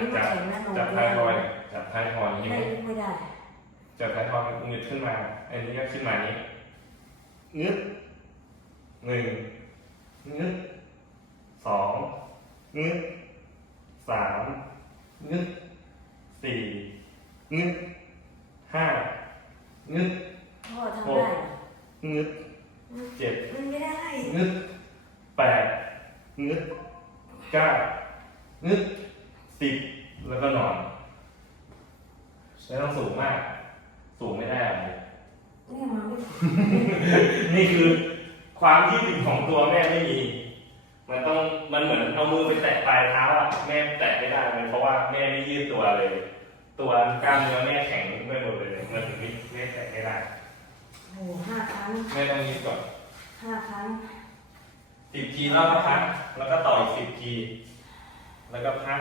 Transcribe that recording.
นี้มันจับแข็งนะหนูจับท้ายทอยจับท้ายทอยอย่างไม่นี้ไม่ได้จับท้ายทอยงึดขึ้นมา อันนี้ก็ขึ้นมานี้งึดหนึ่งงึดสองงึดสามงึดสี่งึดห้างึดพ่อทำได้เหรองึดเจ็ด มันไม่ได้งึดแปดงึดเก้างึด สิบแล้วก็นอนไม่ต้องสูงมาก สูงไม่ได้อะไรเนี่ยมาไม่ถึงนี่คือความยืดหยุ่นของตัวแม่ไม่มี มันต้องมันเหมือนเอามือไปแตะปลายเท้าอะแม่แตะไม่ได้เลยเพราะว่าแม่ไม่ยืดตัวเลย ตัวกล้ามเนื้อแม่แข็งไปหมดเลยมันถึงไม่แม่แตะไม่ได้โอ้โหห้าครั้งแม่ต้องยืดก่อนห้าครั้งสิบทีแล้วก็พักแล้วก็ต่ออีกสิบทีแล้วก็พัก